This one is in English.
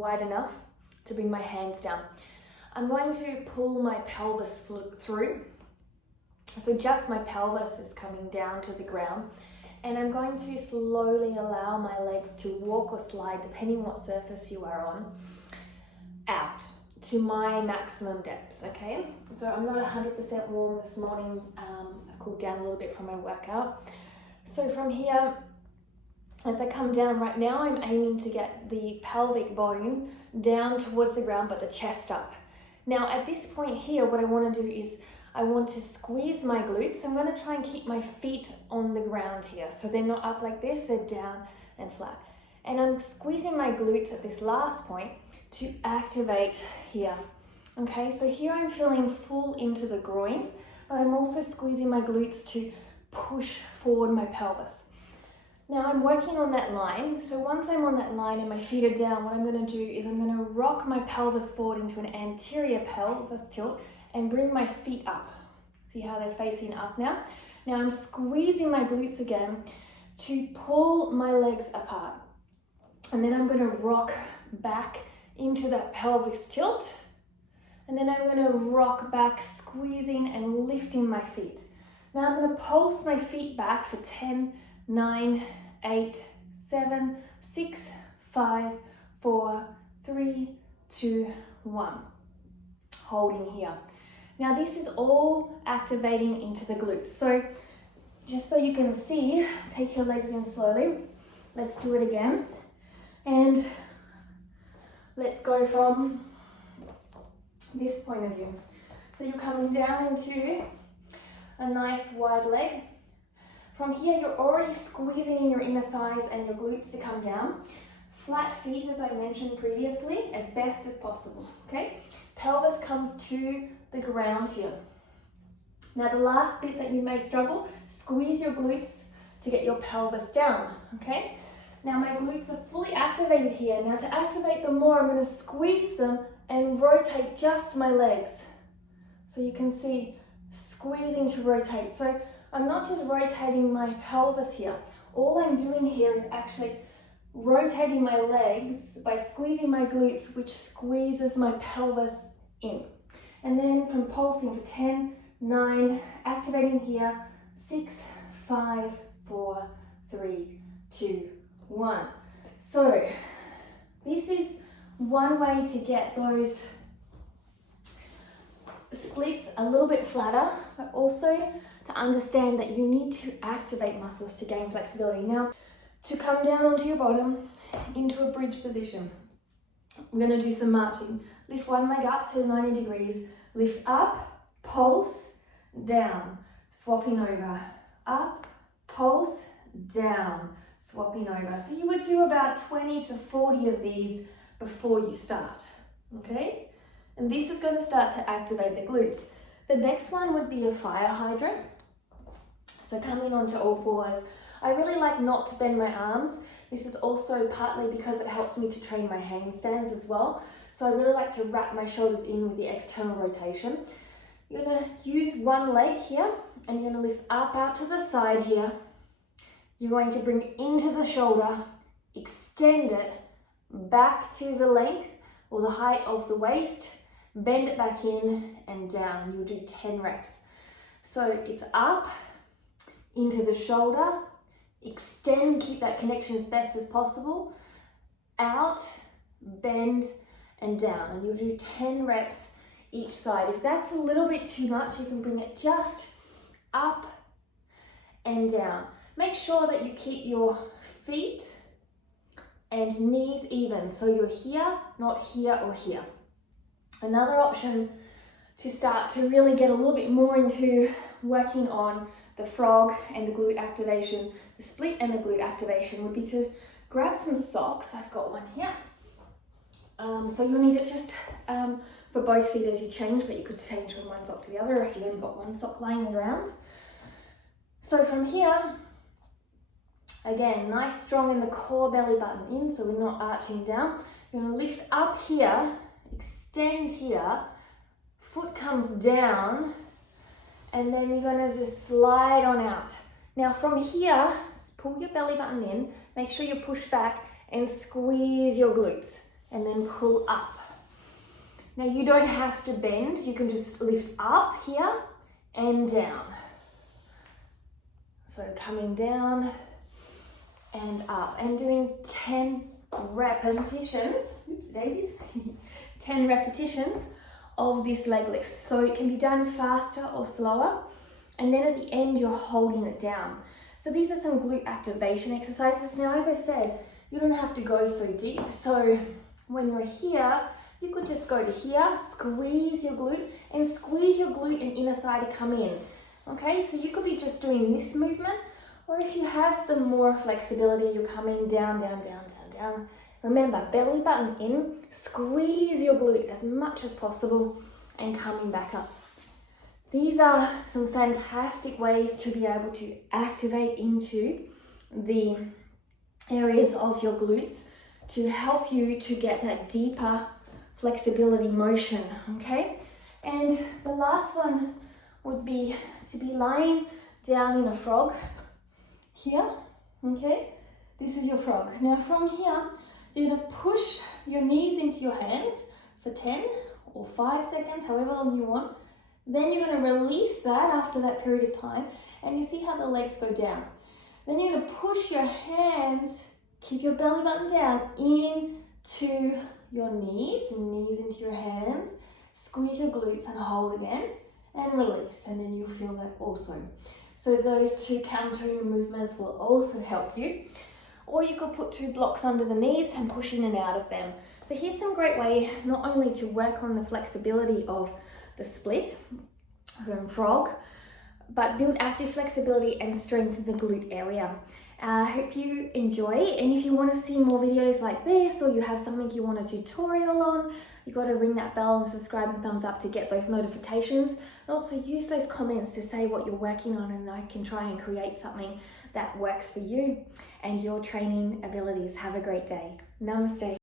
wide enough to bring my hands down. I'm going to pull my pelvis through. So just my pelvis is coming down to the ground. And I'm going to slowly allow my legs to walk or slide, depending what surface you are on, out to my maximum depth, okay? So I'm not 100% warm this morning. I've cooled down a little bit from my workout. So from here, as I come down right now, I'm aiming to get the pelvic bone down towards the ground, but the chest up. Now at this point here, what I want to do is I want to squeeze my glutes. I'm going to try and keep my feet on the ground here. So they're not up like this, they're down and flat. And I'm squeezing my glutes at this last point to activate here. Okay, so here I'm feeling full into the groins, but I'm also squeezing my glutes to push forward my pelvis. Now I'm working on that line. So once I'm on that line and my feet are down, what I'm going to do is I'm going to rock my pelvis forward into an anterior pelvis tilt and bring my feet up. See how they're facing up now? Now I'm squeezing my glutes again to pull my legs apart. And then I'm going to rock back into that pelvis tilt. And then I'm going to rock back, squeezing and lifting my feet. Now I'm going to pulse my feet back for 10, 9, 8, 7, 6, 5, 4, 3, 2, 1. Holding here. Now this is all activating into the glutes. So just so you can see, take your legs in slowly. Let's do it again. And let's go from this point of view. So you're coming down into a nice wide leg. From here, you're already squeezing in your inner thighs and your glutes to come down. Flat feet, as I mentioned previously, as best as possible, okay? Pelvis comes to the ground here. Now the last bit that you may struggle, squeeze your glutes to get your pelvis down, okay? Now my glutes are fully activated here. Now to activate them more, I'm going to squeeze them and rotate just my legs. So you can see squeezing to rotate. So I'm not just rotating my pelvis here. All I'm doing here is actually rotating my legs by squeezing my glutes, which squeezes my pelvis in. And then from pulsing for 10, 9, activating here, 6, 5, 4, 3, 2, 1. So this is one way to get those splits a little bit flatter, but also to understand that you need to activate muscles to gain flexibility. Now, to come down onto your bottom into a bridge position, we're going to do some marching. Lift one leg up to 90 degrees, lift up, pulse, down, swapping over, up, pulse, down, swapping over. So you would do about 20 to 40 of these before you start, okay? And this is going to start to activate the glutes. The next one would be a fire hydrant. So coming onto all fours. I really like not to bend my arms. This is also partly because it helps me to train my handstands as well. So I really like to wrap my shoulders in with the external rotation. You're going to use one leg here and you're going to lift up out to the side here. You're going to bring into the shoulder, extend it back to the length or the height of the waist, bend it back in and down, and you'll do 10 reps. So it's up into the shoulder, extend, keep that connection as best as possible, out, bend and down, and you'll do 10 reps each side. If that's a little bit too much, you can bring it just up and down. Make sure that you keep your feet and knees even, so you're here, not here or here. Another option to start to really get a little bit more into working on the frog and the glute activation, the split and the glute activation, would be to grab some socks. I've got one here. So you'll need it just for both feet as you change, but you could change from one sock to the other if you've only got one sock lying around. So from here, again, nice strong in the core, belly button in, so we're not arching down. You're going to lift up here, extend here, foot comes down, and then you're going to just slide on out. Now from here, pull your belly button in, make sure you push back and squeeze your glutes. and then pull up. Now you don't have to bend, you can just lift up here and down. So coming down and up and doing 10 repetitions, oops, daisies, 10 repetitions of this leg lift. So it can be done faster or slower. And then at the end, you're holding it down. So these are some glute activation exercises. Now, as I said, you don't have to go so deep. So when you're here, you could just go to here, squeeze your glute and inner thigh to come in. Okay, so you could be just doing this movement, or if you have the more flexibility, you're coming down, down, down, down, down. Remember, belly button in, squeeze your glute as much as possible and coming back up. These are some fantastic ways to be able to activate into the areas of your glutes to help you to get that deeper flexibility motion, okay? And the last one would be to be lying down in a frog here, okay? This is your frog. Now from here, you're gonna push your knees into your hands for 10 or 5 seconds, however long you want. Then you're going to release that after that period of time, and you see how the legs go down. Then you're going to push your hands, keep your belly button down, into your knees into your hands, squeeze your glutes and hold again, and release, and then you'll feel that also. So those two countering movements will also help you. Or you could put 2 blocks under the knees and push in and out of them. So here's some great way not only to work on the flexibility of the split from frog, but build active flexibility and strengthen the glute area. I hope you enjoy, and if you want to see more videos like this, or you have something you want a tutorial on, you got to ring that bell and subscribe and thumbs up to get those notifications. And also use those comments to say what you're working on, and I can try and create something that works for you and your training abilities. Have a great day. Namaste.